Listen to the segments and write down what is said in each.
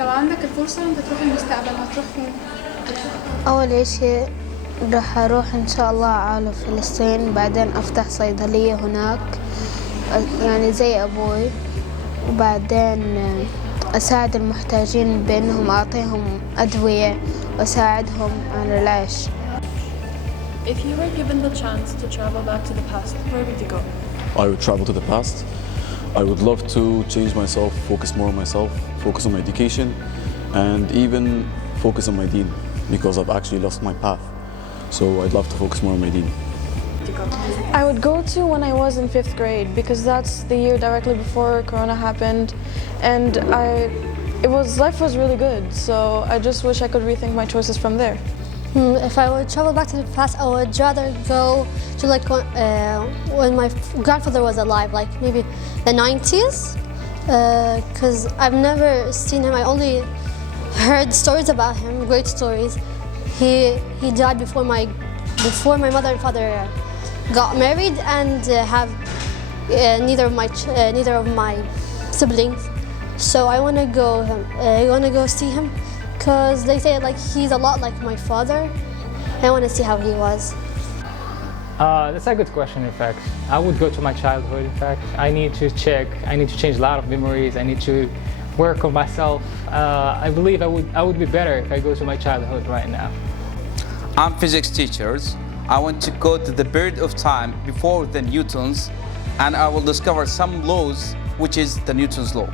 لو عندك الفرصة انت تروح المستقبل هتروح فين؟ أول شيء راح أروح إن شاء الله على فلسطين، بعدين أفتح صيدلية هناك يعني زي أبوي، وبعدين أساعد المحتاجين بأنهم أعطيهم أدوية وأساعدهم على العيش. If you were given the chance to travel back to the past, where would you go? I would travel to the past. I would love to change myself, focus more on myself, focus on my education, and even focus on my deen, because I've actually lost my path. So I'd love to focus more on my deen. I would go to when I was in 5th grade, because that's the year directly before Corona happened, and life was really good. So I just wish I could rethink my choices from there. If I would travel back to the past, I would rather go to like when my grandfather was alive, like maybe the 90s, because I've never seen him. I only heard stories about him, great stories. He died before my mother and father got married, and have neither of my siblings. So I want to go see him, because they say like he's a lot like my father. I want to see how he was. That's a good question, in fact. I would go to my childhood, in fact. I need to change a lot of memories. I need to work on myself. I believe I would be better if I go to my childhood right now. I'm physics teachers. I want to go to the period of time before the Newtons, and I will discover some laws, which is the Newton's law.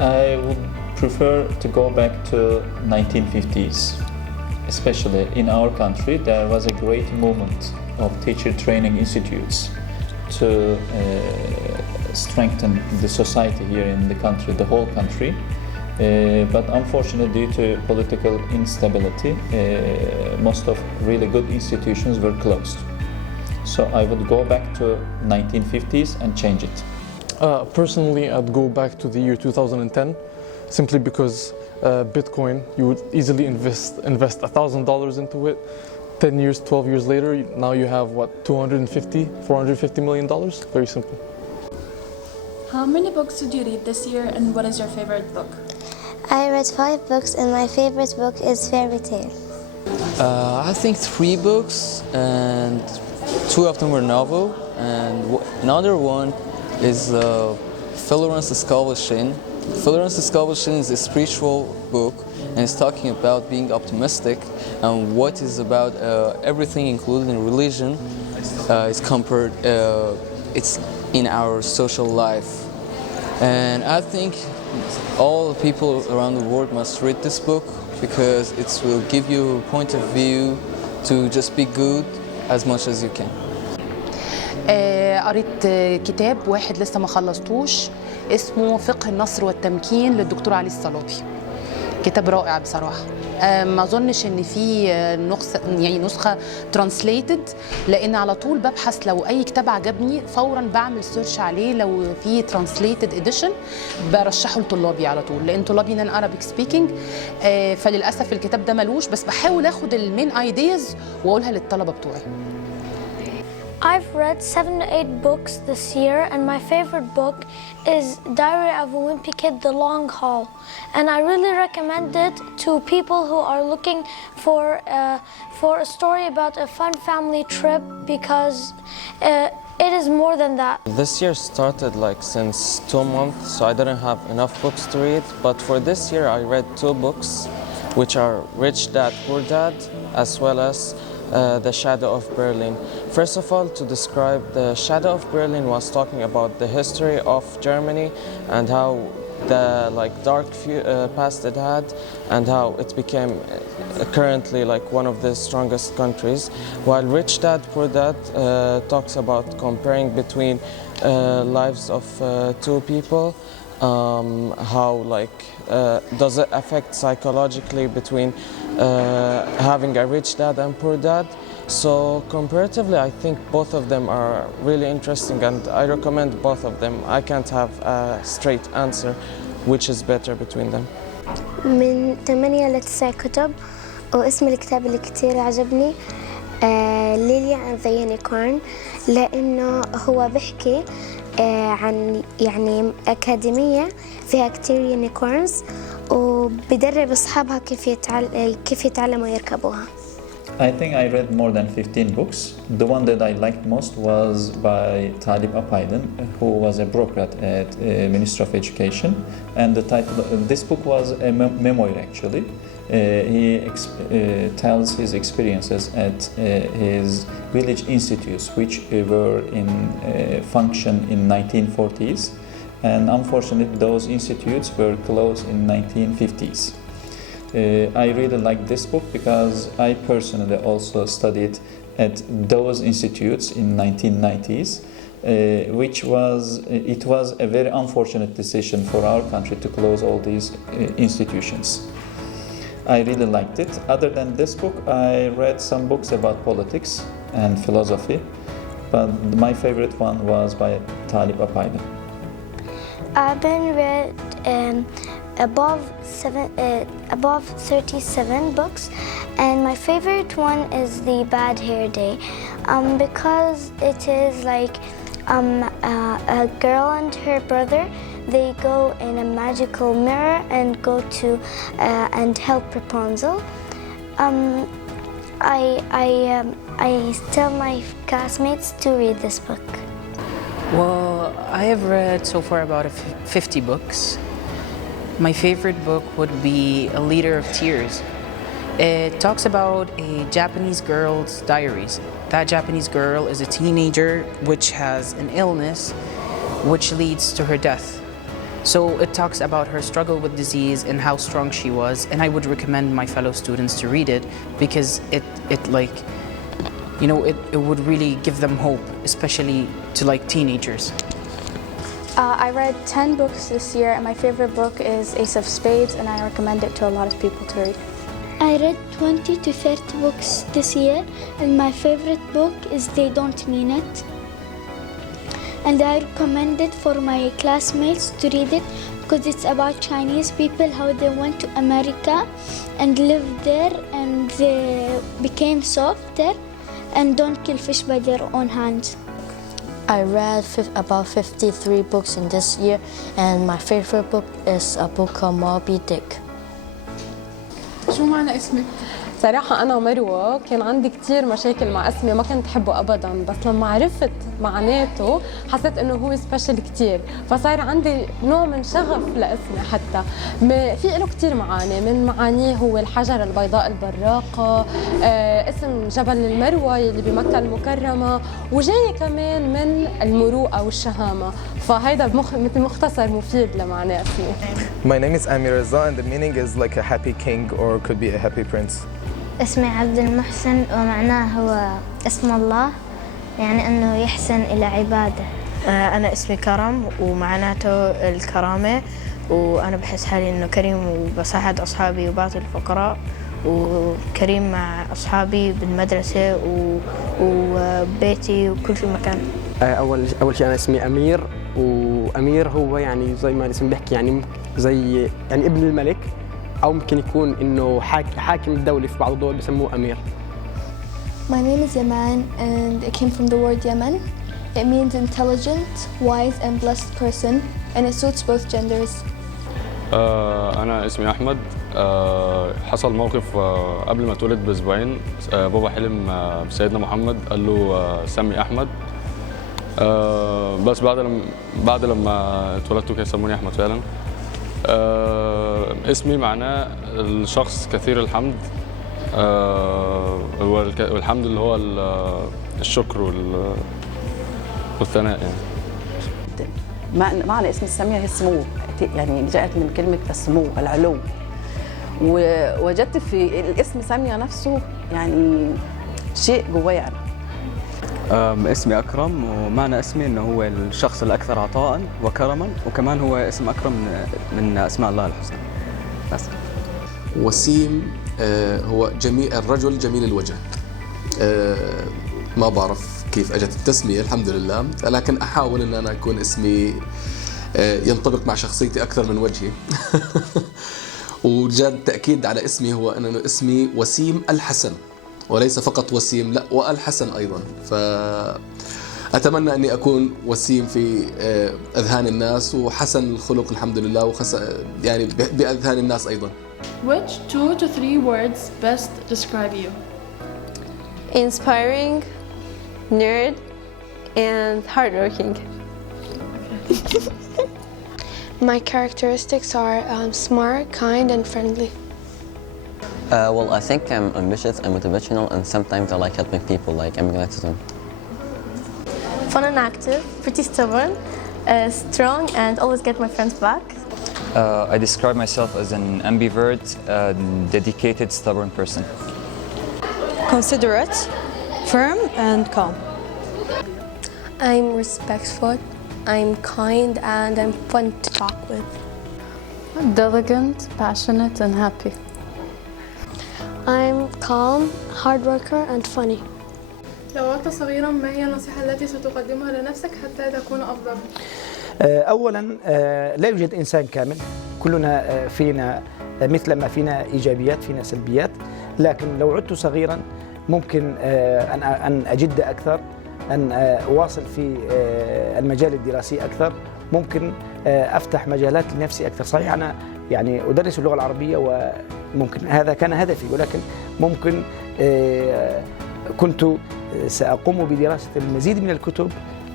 I would prefer to go back to 1950s. Especially in our country, there was a great movement of teacher training institutes to strengthen the society here in the country, the whole country. But unfortunately, due to political instability, most of really good institutions were closed. So I would go back to 1950s and change it. Personally, I'd go back to the year 2010, simply because Bitcoin, you would easily invest $1,000 into it. 10 years, 12 years later, now you have what, $450 million? Very simple. How many books did you read this year, and what is your favorite book? I read 5 books, and my favorite book is Fairy Tale. I think 3 books, and 2 of them were novel, and another one is Tolerance Scholarship. Tolerance Scholarship is a spiritual book, and it's talking about being optimistic, and what is about everything, including religion, is compared. It's in our social life, and I think all people around the world must read this book, because it will give you a point of view to just be good as much as you can. قريت كتاب واحد لسه ما خلصتوش، اسمه فقه النصر والتمكين للدكتور علي الصلابي. كتاب رائع بصراحة. ما أظنش إن في نسخة ترانسليتد، لأن على طول ببحث لو أي كتاب عجبني فوراً بعمل سيرش عليه، لو في ترانسليتد إديشن برشحه لطلابي على طول، لأن طلابي نان Arabic speaking. فللأسف الكتاب ده ملوش، بس بحاول آخد المين ايدياز وأقولها للطلبة بتوعي. I've read 7 to 8 books this year, and my favorite book is Diary of a Wimpy Kid, The Long Haul. And I really recommend it to people who are looking for a story about a fun family trip, because it is more than that. This year started like since 2 months, so I didn't have enough books to read. But for this year, I read 2 books, which are Rich Dad, Poor Dad, as well as The Shadow of Berlin. First of all, to describe The Shadow of Berlin was talking about the history of Germany and how the dark past it had, and how it became currently one of the strongest countries. While Rich Dad, Poor Dad talks about comparing between lives of 2 people, how does it affect psychologically between having a rich dad and poor dad. So comparatively, I think both of them are really interesting, and I recommend both of them. I can't have a straight answer which is better between them. من 8 ل9 كتب، واسم الكتاب اللي كتير عجبني ليليا and the Unicorn، لأنه هو بحكي عن يعني أكاديمية فيها كتير يونيكورنز وبدرب أصحابها كيف يتعلموا يركبوها. I think I read more than 15 books. The one that I liked most was by Talib Apaydin, who was a bureaucrat at Ministry of Education. And the title of this book was a memoir, actually. He tells his experiences at his village institutes, which were in function in 1940s. And unfortunately, those institutes were closed in 1950s. I really like this book because I personally also studied at those institutes in 1990s, which was a very unfortunate decision for our country to close all these institutions. I really liked it. Other than this book, I read some books about politics and philosophy, but my favorite one was by Talib Apaydin. I've been read above 37 books, and my favorite one is The Bad Hair Day, because it is like a girl and her brother. They go in a magical mirror and go to and help Rapunzel. I tell my classmates to read this book. Well, I have read so far about 50 books. My favorite book would be A Leader of Tears. It talks about a Japanese girl's diaries. That Japanese girl is a teenager which has an illness which leads to her death. So it talks about her struggle with disease and how strong she was, and I would recommend my fellow students to read it because it would really give them hope, especially to like teenagers. I read 10 books this year, and my favorite book is Ace of Spades, and I recommend it to a lot of people to read. I read 20 to 30 books this year, and my favorite book is They Don't Mean It. And I recommend it for my classmates to read it because it's about Chinese people, how they went to America and lived there and they became soft there and don't kill fish by their own hands. I read about 53 books in this year, and my favorite book is a book called Moby Dick. شو معنى اسمك؟ صراحة أنا مروة كان عندي كتير مشاكل مع اسمي، ما كنت أحبه أبداً، بس لما عرفت معناته حسيت إنه هو سبيشال كتير، فصار عندي نوع من شغف لاسمي حتى. في له كتير معاني، من معانيه هو الحجر البيضاء البراقة، اسم جبل المروة اللي بمكة المكرمة، وجاي كمان من المروءة والشهامة، فهيدا مثل مختصر مفيد لمعنى اسمي. My name is Amir Reza, and the meaning is like a happy king or could be a happy prince. اسمي عبد المحسن ومعناه هو اسم الله، يعني أنه يحسن إلى عباده. أنا اسمي كرم ومعناته الكرامة، وأنا بحس حالي إنه كريم وبساعد أصحابي وبعطي الفقراء، وكريم مع أصحابي بالمدرسة وبيتي وكل في مكان. أول شيء أنا اسمي أمير، وأمير هو يعني زي ما الاسم بيحكي يعني زي يعني ابن الملك، أو ممكن يكون إنه حاكم الدولة، في بعض الدول بسموه أمير. My name is Yaman, and it came from the word Yemen. It means intelligent, wise, and blessed person, and it suits both genders. أنا اسمي أحمد. حصل موقف قبل ما اتولد بأسبوعين، بابا حلم بسيدنا محمد، قال له سمي أحمد. بس بعد لما اتولدت كده سموني أحمد فعلا. اسمي معناه الشخص كثير الحمد، والحمد اللي هو الشكر والثناء يعني. معنى اسم السمية هي السمو، يعني جاءت من كلمة السمو العلو، ووجدت في الاسم سامية نفسه يعني شيء جوايا أنا. اسمي أكرم، ومعنى اسمي إنه هو الشخص الأكثر عطاء وكرما، وكمان هو اسم أكرم من أسماء الله الحسنى. بس. وسيم هو الرجل جميل الوجه. ما بعرف كيف أجت التسمية، الحمد لله، لكن أحاول إن أنا أكون اسمي ينطبق مع شخصيتي أكثر من وجهي. وجاد تأكيد على اسمي هو أنه اسمي وسيم الحسن، وليس فقط وسيم، لا والحسن أيضا. أتمنى أني أكون وسيم في أذهان الناس وحسن الخلق الحمد لله يعني بأذهان الناس أيضا. Which 2 to 3 words best describe you? Inspiring, nerd, and hardworking. My characteristics are smart, kind, and friendly. Well, I think I'm ambitious and motivational, and sometimes I like helping people, like immigrants. Fun and active, pretty stubborn, strong, and always get my friends back. I describe myself as an ambivert, dedicated, stubborn person. Considerate, firm, and calm. I'm respectful, I'm kind, and I'm fun to talk with. Diligent, passionate, and happy. I'm calm, hard worker, and funny. لو أنت صغيرا ما هي النصيحة التي ستقدمها لنفسك حتى تكون أفضل؟ أولا لا يوجد إنسان كامل، كلنا فينا مثل ما فينا إيجابيات فينا سلبيات، لكن لو عدت صغيرا ممكن أن أجد أكثر، أن أواصل في المجال الدراسي أكثر، ممكن أفتح مجالات لنفسي أكثر. صحيح أنا يعني أدرس اللغة العربية وممكن هذا كان هدفي، ولكن ممكن كنت سأقوم بدراسة المزيد من الكتب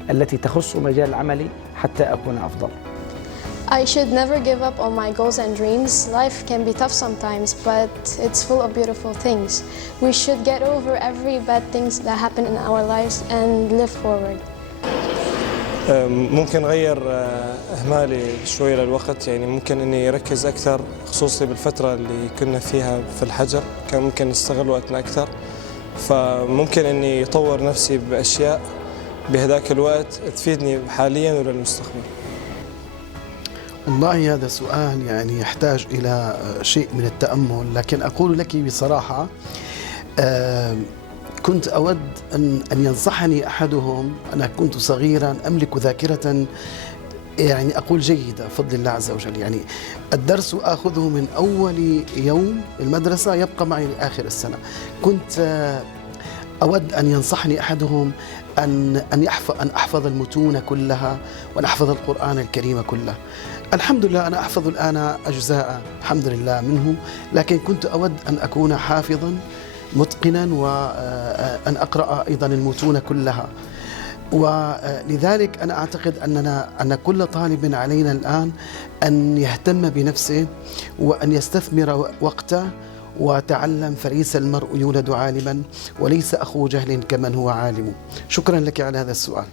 التي تخص مجال عملي حتى أكون أفضل. I should never give up on my goals and dreams. Life can be tough sometimes, but it's full of beautiful things. We should get over every bad things that happen in our lives and live forward. ممكن غير إهمالي شوي للوقت، يعني ممكن إني أركز أكثر خصوصي بالفترة اللي كنا فيها في الحجر، كان ممكن نستغل وقتنا أكثر، فممكن إني أطور نفسي بأشياء بهذاك الوقت تفيدني حاليا وللمستقبل. والله هذا سؤال يعني يحتاج إلى شيء من التأمل، لكن أقول لك بصراحة كنت أود أن ينصحني أحدهم. أنا كنت صغيرا أملك ذاكرة يعني أقول جيدة بفضل الله عز وجل، يعني الدرس أخذه من أول يوم المدرسة يبقى معي لآخر السنة. كنت أود أن ينصحني أحدهم أن أحفظ المتون كلها وأن أحفظ القرآن الكريم كله. الحمد لله أنا أحفظ الآن أجزاء الحمد لله منه، لكن كنت أود أن أكون حافظا متقنا وأن أقرأ أيضا المتون كلها. ولذلك أنا أعتقد أن كل طالب علينا الآن أن يهتم بنفسه وأن يستثمر وقته وتعلم، فليس المرء يولد عالما وليس أخو جهل كمن هو عالم. شكرا لك على هذا السؤال.